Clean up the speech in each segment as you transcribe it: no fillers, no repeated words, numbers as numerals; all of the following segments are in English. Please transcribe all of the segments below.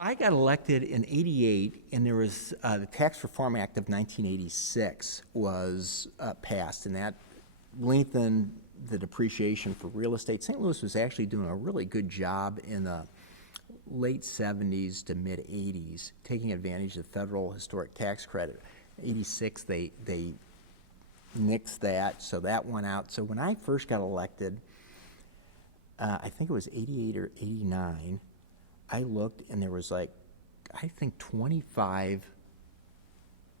I got elected in '88, and there was the Tax Reform Act of 1986 was passed, and that lengthened the depreciation for real estate. St. Louis was actually doing a really good job in the late '70s to mid '80s, taking advantage of the federal historic tax credit. '86, they nixed that, so that went out. So when I first got elected, I think it was '88 or '89. I looked and there was like, I think 25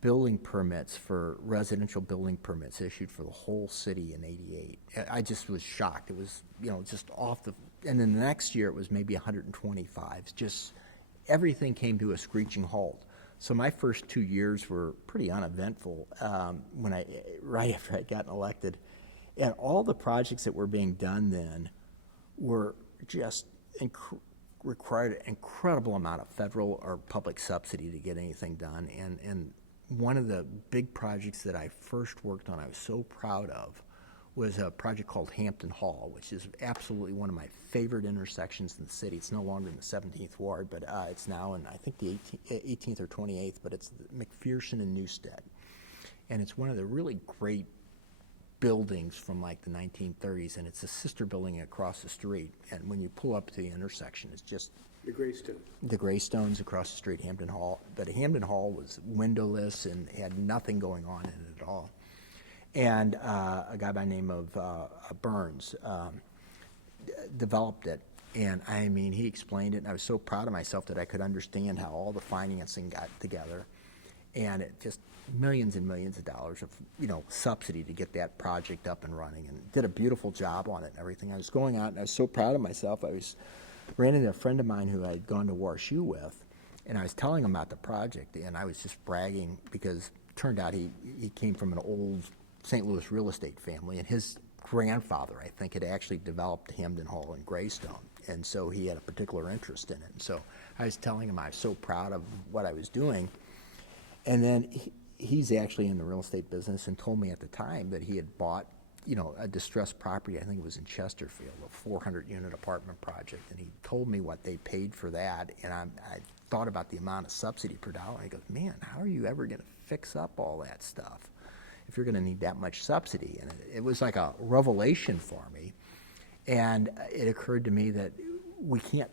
building permits for residential building permits issued for the whole city in '88. I just was shocked. It was, just off the, and then the next year it was maybe 125. Just everything came to a screeching halt. So my first 2 years were pretty uneventful right after I'd gotten elected. And all the projects that were being done then were just required an incredible amount of federal or public subsidy to get anything done. And one of the big projects that I first worked on, I was so proud of, was a project called Hampton Hall, which is absolutely one of my favorite intersections in the city. It's no longer in the 17th Ward, but it's now in, I think, the 18th or 28th, but it's McPherson and Newstead. And it's one of the really great buildings from like the 1930s, and it's a sister building across the street. And when you pull up to the intersection, it's just the Greystones across the street, Hampton Hall. But Hampton Hall was windowless and had nothing going on in it at all. And a guy by the name of Burns developed it. And I mean, he explained it, and I was so proud of myself that I could understand how all the financing got together. And it just millions and millions of dollars of subsidy to get that project up and running, and did a beautiful job on it and everything. I was going out and I was so proud of myself. I ran into a friend of mine who I'd gone to WashU with, and I was telling him about the project, and I was just bragging because it turned out he came from an old St. Louis real estate family, and his grandfather, I think, had actually developed Hampton Hall in Greystone, and so he had a particular interest in it. And so I was telling him I was so proud of what I was doing. And then he's actually in the real estate business, and told me at the time that he had bought, a distressed property, I think it was in Chesterfield, a 400-unit apartment project, and he told me what they paid for that, and I thought about the amount of subsidy per dollar. I go, man, how are you ever going to fix up all that stuff if you're going to need that much subsidy? And it was like a revelation for me, and it occurred to me that we can't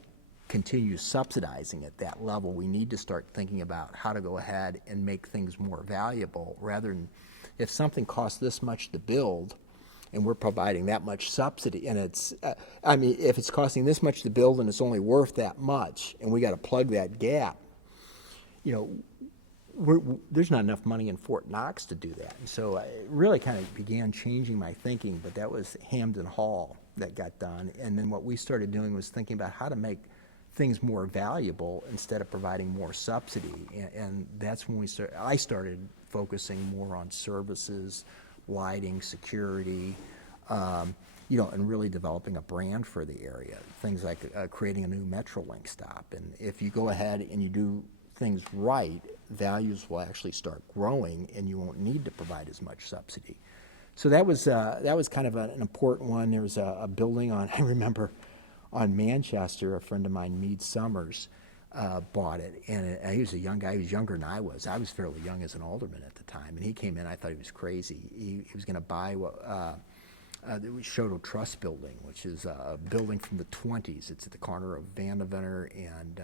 continue subsidizing at that level. We need to start thinking about how to go ahead and make things more valuable, rather than, if something costs this much to build and we're providing that much subsidy, and it's if it's costing this much to build and it's only worth that much, and we got to plug that gap, there's not enough money in Fort Knox to do that. And so it really kind of began changing my thinking. But that was Hampton Hall that got done, and then what we started doing was thinking about how to make things more valuable instead of providing more subsidy. And that's when I started focusing more on services, lighting, security, and really developing a brand for the area. Things like creating a new Metrolink stop. And if you go ahead and you do things right, values will actually start growing, and you won't need to provide as much subsidy. So that was kind of an important one. There was a building I remember, on Manchester, a friend of mine, Meade Summers, bought it, and he was a young guy. He was younger than I was. I was fairly young as an alderman at the time, and he came in. I thought he was crazy. He was going to buy the Shoto Trust Building, which is a building from the 20s. It's at the corner of Vandevenner and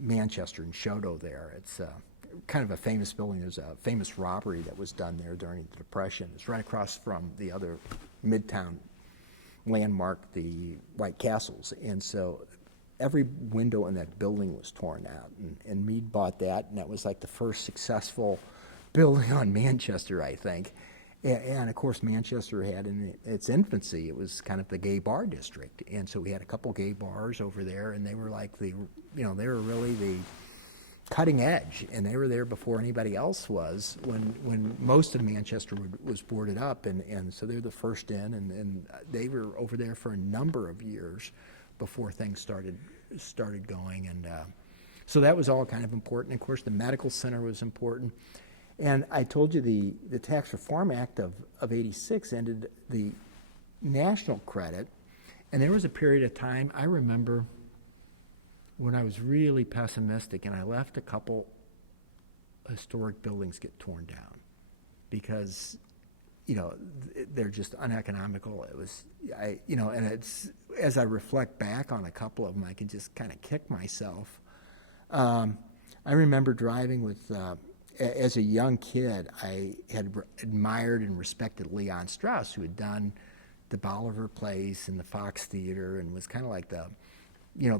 Manchester and Shoto there. It's kind of a famous building. There's a famous robbery that was done there during the Depression. It's right across from the other Midtown landmark, the White Castles. And so every window in that building was torn out, and Meade bought that, and that was like the first successful building on Manchester, I think. And of course, Manchester had, in its infancy, it was kind of the gay bar district, and so we had a couple gay bars over there, and they were like they were really the cutting edge, and they were there before anybody else was, when most of Manchester was boarded up, and so they're the first in, and they were over there for a number of years before things started going, and so that was all kind of important. Of course, the medical center was important, and I told you the Tax Reform Act of '86 ended the national credit, and there was a period of time, I remember, when I was really pessimistic, and I left a couple historic buildings get torn down because, you know, they're just uneconomical. It was, and it's, as I reflect back on a couple of them, I can just kind of kick myself. I remember driving with, as a young kid, I had admired and respected Leon Strauss, who had done the Bolivar Place and the Fox Theater and was kind of like the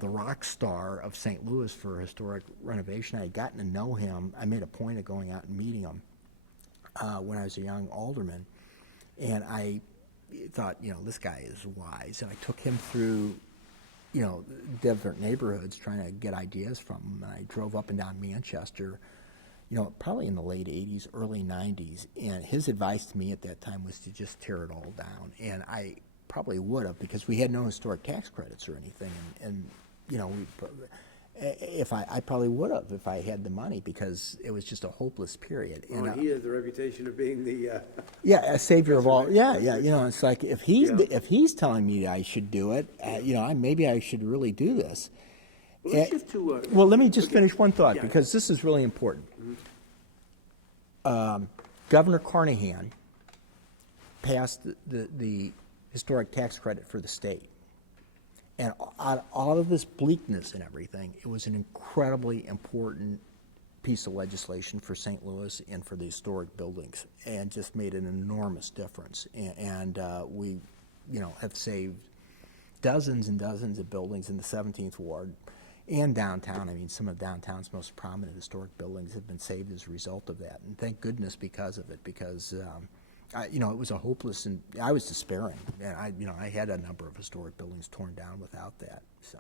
rock star of St. Louis for historic renovation. I had gotten to know him. I made a point of going out and meeting him when I was a young alderman. And I thought, this guy is wise. And I took him through, different neighborhoods trying to get ideas from him. And I drove up and down Manchester, probably in the late 80s, early 90s. And his advice to me at that time was to just tear it all down. And I probably would have, because we had no historic tax credits or anything. And I probably would have if I had the money, because it was just a hopeless period. Well, and he has the reputation of being the a savior of all. Yeah. It's like if he's telling me I should do it, maybe I should really do this. Well, let's shift to, well, let me just finish one thought, yeah, because this is really important. Governor Carnahan passed the historic tax credit for the state. And out of all of this bleakness and everything, it was an incredibly important piece of legislation for St. Louis and for the historic buildings, and just made an enormous difference. And we, have saved dozens and dozens of buildings in the 17th Ward and downtown. I mean, some of downtown's most prominent historic buildings have been saved as a result of that. And thank goodness because of it, because it was a hopeless, and I was despairing. And I had a number of historic buildings torn down without that. So.